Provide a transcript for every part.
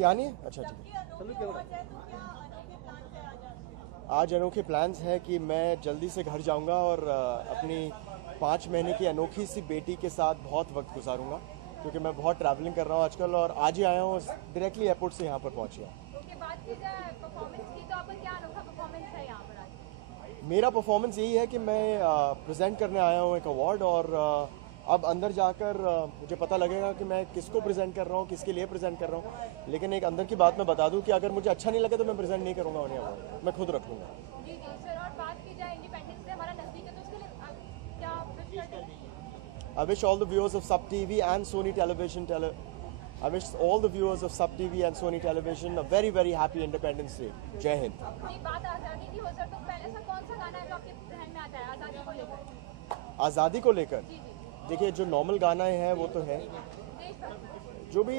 कोई आ नहीं है? अच्छा ठीक है। आज अनोखे प्लान्स है कि मैं जल्दी से घर जाऊंगा और अपनी 5 महीने की अनोखी सी बेटी के साथ बहुत वक्त गुजारूंगा, क्योंकि मैं बहुत ट्रैवलिंग कर रहा हूँ आजकल और आज ही आया हूँ, डायरेक्टली एयरपोर्ट से यहाँ पर पहुँच गया। बात की जाए परफॉर्मेंस की, तो आपका क्या अनोखा परफॉर्मेंस है यहाँ पर आज? मेरा परफॉर्मेंस यही है कि मैं प्रेजेंट करने आया हूँ एक अवार्ड, और अब अंदर जाकर मुझे पता लगेगा कि मैं किसको प्रेजेंट कर रहा हूँ, किसके लिए प्रेजेंट कर रहा हूँ। लेकिन एक अंदर की बात मैं बता दूँ कि अगर मुझे अच्छा नहीं लगे तो मैं प्रेजेंट नहीं करूँगा उन्हें अवार्ड, मैं खुद रख लूँगा। जी जी सर, और बात की जाए इंडिपेंडेंस डे हमारा नजदीक है, तो उसके लिए आप क्या विश करते हैं? I wish all the viewers of Sub TV and Sony Television I wish all the viewers of Sub TV and Sony Television a very very happy Independence Day. जय हिंद। जी, बात आज़ादी की हो सर, तो पहले से कौन सा गाना है जो आपके ध्यान में आता है आज़ादी को लेकर? आज़ादी को लेकर जी जी, देखिए, जो नॉर्मल गाना है वो तो है, देशभक्त जो भी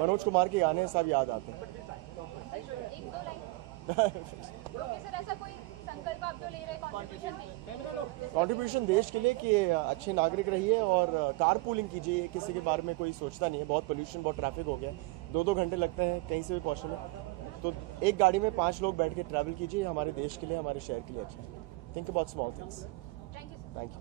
मनोज कुमार के गाने हैं सब याद आते हैं। एक दो लाइन ओके सर, ऐसा कोई संकल्प आप जो ले रहे हैं कंट्रीब्यूशन? कंट्रीब्यूशन देश के लिए कि अच्छे नागरिक रहिए और कार पूलिंग कीजिए, किसी के बारे में कोई सोचता नहीं है। बहुत पोल्यूशन, बहुत ट्रैफिक हो गया, 2-2 घंटे लगते हैं कहीं से भी पहुंचने में, तो एक गाड़ी में 5 लोग बैठ के ट्रैवल कीजिए, हमारे देश के लिए, हमारे शहर के लिए अच्छा है। Think about small things. Thank you sir. Thank you.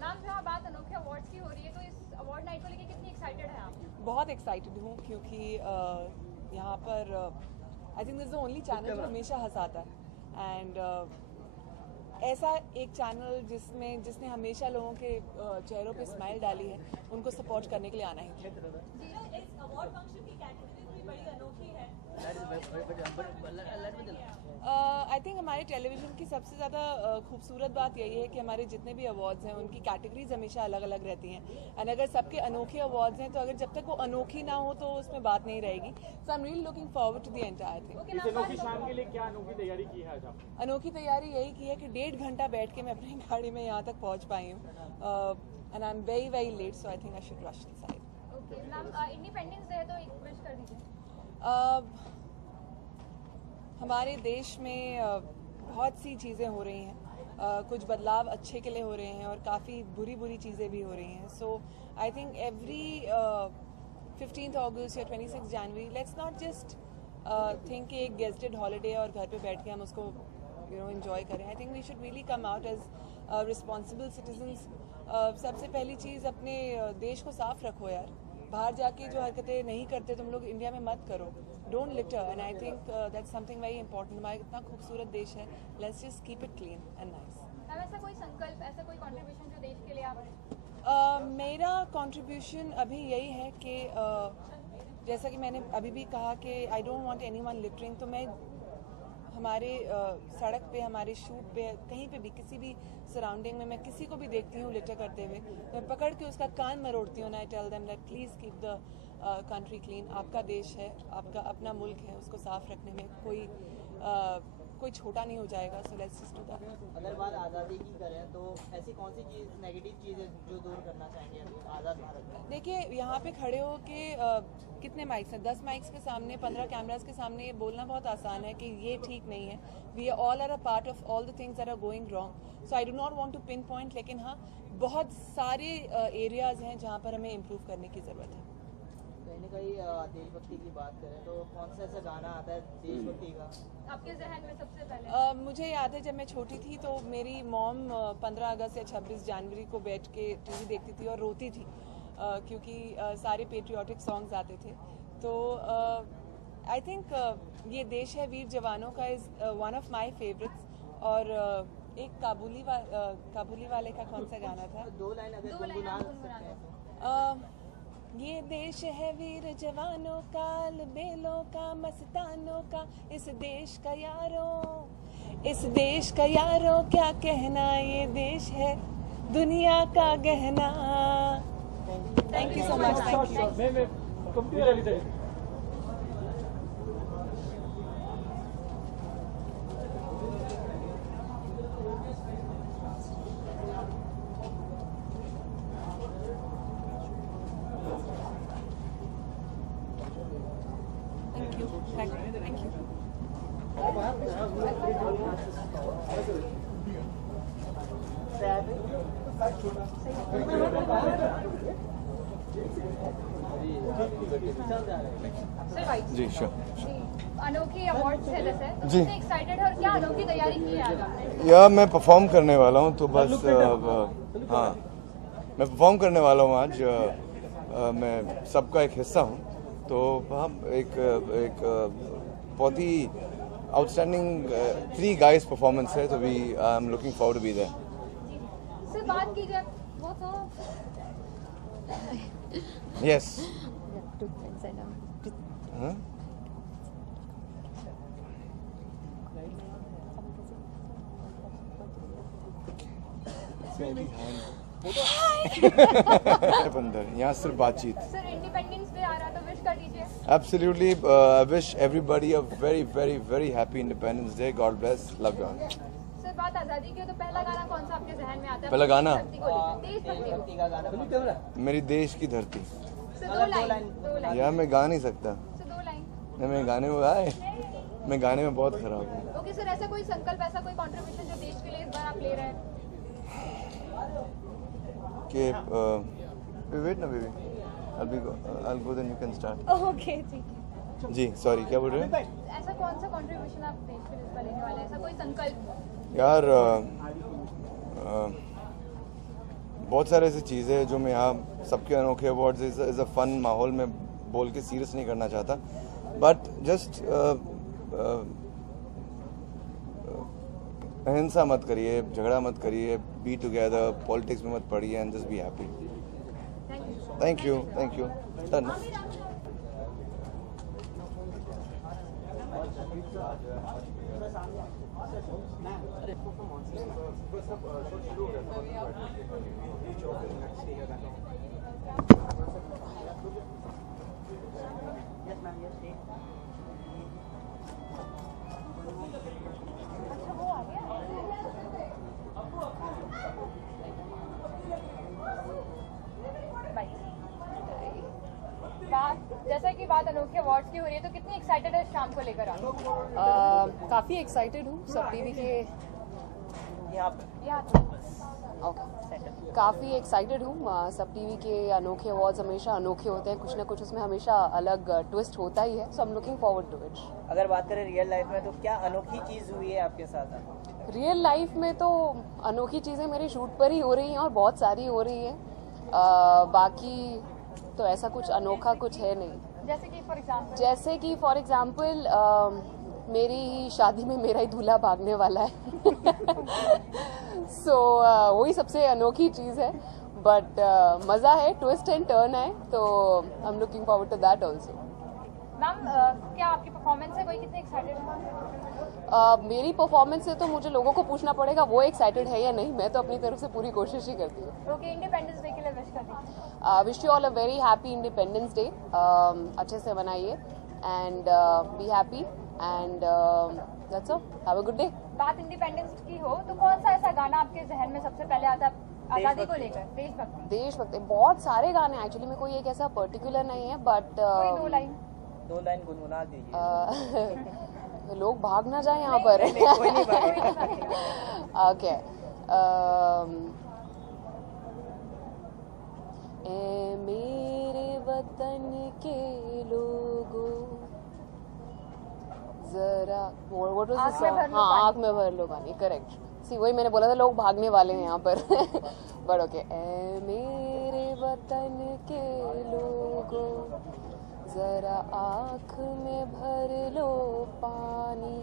नाम जहाँ बात अनोखे अवार्ड्स की हो रही है, तो इस अवार्ड नाइट को लेकर कितनी एक्साइटेड है आप? बहुत एक्साइटेड हूँ, क्योंकि यहाँ पर I think this the only channel जो हमेशा हंसाता है, एंड ऐसा एक चैनल जिसने हमेशा लोगों के चेहरों पे स्माइल डाली है, उनको सपोर्ट करने के लिए आना ही था। इस अवार्ड फंक्शन की कैटेगरी भी बड़ी अनोखी है। आई थिंक हमारे टेलीविज़न की सबसे ज़्यादा खूबसूरत बात यही है कि हमारे जितने भी अवार्ड्स हैं उनकी कैटेगरीज हमेशा अलग अलग रहती हैं, एंड अगर सबके अनोखे अवार्ड्स हैं तो अगर जब तक वो अनोखी ना हो तो उसमें बात नहीं रहेगी। So I am really looking forward to the entire thing. इस अनोखी शाम के लिए क्या अनोखी तैयारी की है आज आपने? अनोखी तैयारी यही की है कि 1.5 घंटा बैठ के मैं अपनी गाड़ी में यहाँ तक पहुँच पाई हूँ, and I am very very late, so I think I should rush the side. Okay ma'am, Independence Day है तो एक विश कर दीजिए। हमारे देश में बहुत सी चीज़ें हो रही हैं, कुछ बदलाव अच्छे के लिए हो रहे हैं और काफ़ी बुरी चीज़ें भी हो रही हैं। सो आई थिंक एवरी 15th अगस्त या 26 जनवरी, लेट्स नॉट जस्ट थिंक कि एक गेस्टेड हॉलीडे और घर पे बैठ के हम उसको एंजॉय करें। I think we should really come out as responsible citizens. सबसे पहली चीज़, अपने देश को साफ रखो यार, बाहर जाके जो हरकतें नहीं करते तुम लोग इंडिया में मत करो। Don't litre, and I think that's something very important. हमारा इतना खूबसूरत देश है, let's just keep it clean and nice. Ma'am, ऐसा कोई संकल्प, ऐसा कोई कंट्रीब्यूशन जो देश के लिए आप? मेरा कंट्रीब्यूशन अभी यही है कि जैसा कि मैंने अभी भी कहा कि I don't want anyone littering, तो मैं हमारे सड़क पे, हमारे शूट पे, कहीं पे भी, किसी भी सराउंडिंग में मैं किसी को भी देखती हूँ लिटर करते हुए, मैं पकड़ के उसका कान मरोड़ती हूँ, I tell them that please keep the country clean. आपका देश है, आपका अपना मुल्क है, उसको साफ रखने में कोई छोटा नहीं हो जाएगा। So let's just do that. अगर बात आज़ादी की करें तो ऐसी कौन सी चीज़, नेगेटिव चीज़ है जो दूर करना चाहेंगे अभी आज़ाद भारत में? देखिए, यहाँ पे खड़े हो के कितने माइक्स हैं, 10 माइक्स के सामने, 15 कैमरास के सामने ये बोलना बहुत आसान है कि ये ठीक नहीं है। We all are a part of all the things that are going wrong. So I do not want to pinpoint, लेकिन हाँ, बहुत सारे एरियाज हैं जहाँ पर हमें इम्प्रूव करने की ज़रूरत है। कहीं ना कहीं देशभक्ति की बात करें तो कौन सा ऐसा गाना आता है देशभक्ति का आपके जहन में सबसे पहले? मुझे याद है जब मैं छोटी थी तो मेरी मॉम 15 अगस्त या 26 जनवरी को बैठ के टीवी देखती थी और रोती थी, क्योंकि सारे पेट्रियाटिक सॉन्ग्स आते थे। तो आई थिंक ये देश है वीर जवानों का is one of my favourites. और एक काबुली वाले का कौन सा गाना था? 2 लाइन अगर गुनगुना सकते हैं तो। ये देश है वीर जवानों का, बेलों का, मस्तानों का, इस देश का यारों, इस देश का यारों क्या कहना, ये देश है दुनिया का गहना। Thank you so much. Thank you. Thank you. Sad. Sir भाई जी श्योर। अनोखी अवार्ड है जैसे तो जी। कितने एक्साइटेड है और क्या अनोखी तैयारी की है आज आपने? या मैं परफॉर्म करने वाला हूँ तो बस हाँ मैं परफॉर्म करने वाला हूँ आज। मैं सबका एक हिस्सा हूँ तो हाँ एक बहुत ही आउटस्टैंडिंग 3 गाइस परफॉर्मेंस है तो we I am looking forward to be there. Sir बात की जाए वो तो यस अंदर यहाँ सिर्फ बातचीत। सर इंडिपेंडेंस डे आ रहा तो विश कर दीजिए। Absolutely. I wish everybody a very, very, very happy Independence Day. God bless. Love you all. Sir बात आजादी की हो तो पहला गाना कौन सा आपके जहन में आता है? पहला गाना? देशभक्ति का गाना मेरी देश की धरती। सर दो लाइन यार मैं गा नहीं सकता। Sir 2 line. नहीं, मैं गाने में गाए। मैं गाने में बहुत खराब हूँ। ओके सर ऐसा कोई संकल्प ऐसा कोई कंट्रीब्यूशन जो देश के लिए इस बार आप ले रहे हैं? कि वेट ना baby. I'll go then you can start. Okay ठीक है। जी सॉरी क्या बोल रहे हैं? ऐसा कौन सा कंट्रीब्यूशन आप देश के लिए इस बार लेने वाले हैं? ऐसा कोई संकल्प? यार बहुत सारे ऐसी चीज़ें हैं जो मैं यहाँ सबके अनोखे अवार्ड्स इज़ अ फन माहौल में बोल के सीरियस नहीं करना चाहता बट जस्ट अहिंसा मत करिए, झगड़ा मत करिए, बी टुगेदर, पॉलिटिक्स में मत पड़िए and just be happy. Thank you done. जैसा कि बात अनोखे अवार्ड्स की हो रही है तो कितनी एक्साइटेड है शाम को लेकर आप? काफ़ी एक्साइटेड हूँ सब टीवी के काफ़ी एक्साइटेड हूँ सब टीवी के अनोखे अवार्ड्स हमेशा अनोखे होते हैं, कुछ ना कुछ उसमें हमेशा अलग ट्विस्ट होता ही है, so I am looking forward to it. अगर बात करें रियल लाइफ में तो क्या अनोखी चीज़ हुई है आपके साथ? रियल लाइफ में तो अनोखी चीज़ें मेरे शूट पर ही हो रही हैं और बहुत सारी हो रही हैं, बाकी तो ऐसा कुछ अनोखा कुछ है नहीं। जैसे कि फॉर एग्जांपल मेरी ही शादी में मेरा ही दूल्हा भागने वाला है सो वही सबसे अनोखी चीज़ है बट मज़ा है, ट्विस्ट एंड टर्न है तो I am looking forward to that also. Ma'am क्या आपकी परफॉर्मेंस है कोई कितने एक्साइटेड है? मेरी परफॉर्मेंस से तो मुझे लोगों को पूछना पड़ेगा वो एक्साइटेड है या नहीं, मैं तो अपनी तरफ से पूरी कोशिश ही करती हूँ। ओके इंडिपेंडेंस डे के लिए विश कर दीजिए। Wish you all a very happy Independence Day, अच्छे से मनाइए and be happy and that's all, have a good day. बात इंडिपेंडेंस की हो तो कौन सा ऐसा गाना आपके जहन में सबसे पहले आता है आज़ादी को लेकर? देशभक्ति बहुत सारे गाने एक्चुअली में कोई एक ऐसा पर्टिकुलर नहीं है बट कोई 2 लाइन गुनगुना दीजिए। लोग भाग ना जाए यहाँ पर। कोई नहीं भागेगा। ओके ए मेरे वतन के लोगों जरा व्हाट वाज दिस सॉन्ग? हाँ आँख में भर लो पानी, करेक्ट। सी वही मैंने बोला था लोग भागने वाले हैं यहाँ पर बट ओके। ए मेरे वतन के लोगों जरा आँख में भर लो पानी,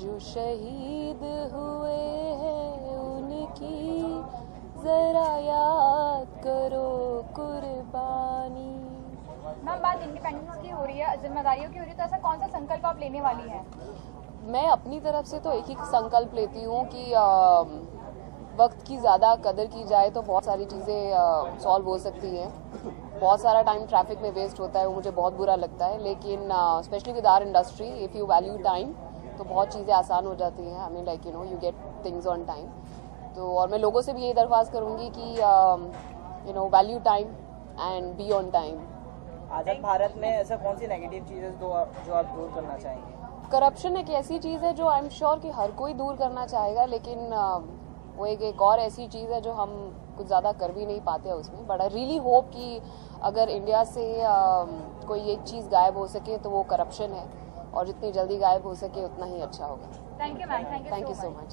जो शहीद हुए हैं उनकी जरा याद करो कुर्बानी। मैम बात इंडिपेंडेंस की हो रही है, जिम्मेदारियों की हो रही है तो ऐसा कौन सा संकल्प आप लेने वाली हैं? मैं अपनी तरफ से तो एक ही संकल्प लेती हूँ कि वक्त की ज़्यादा कदर की जाए तो बहुत सारी चीज़ें सॉल्व हो सकती हैं। बहुत सारा टाइम ट्रैफिक में वेस्ट होता है, वो मुझे बहुत बुरा लगता है, लेकिन specially with our industry if you value time तो बहुत चीज़ें आसान हो जाती हैं। I mean like you get things on time. तो और मैं लोगों से भी यही दरख्वास्त करूँगी कि value time and be on time. आज़ाद भारत में ऐसा कौन सी नेगेटिव चीज़ें जो आप दूर करना चाहेंगे? करप्शन एक ऐसी चीज़ है जो आई एम श्योर कि हर कोई दूर करना चाहेगा, लेकिन वो एक और ऐसी चीज़ है जो हम कुछ ज़्यादा कर भी नहीं पाते हैं उसमें, बट आई रियली होप कि अगर इंडिया से कोई एक चीज़ गायब हो सके तो वो करप्शन है, और जितनी जल्दी गायब हो सके उतना ही अच्छा होगा। Thank you ma'am, thank you thank you so much.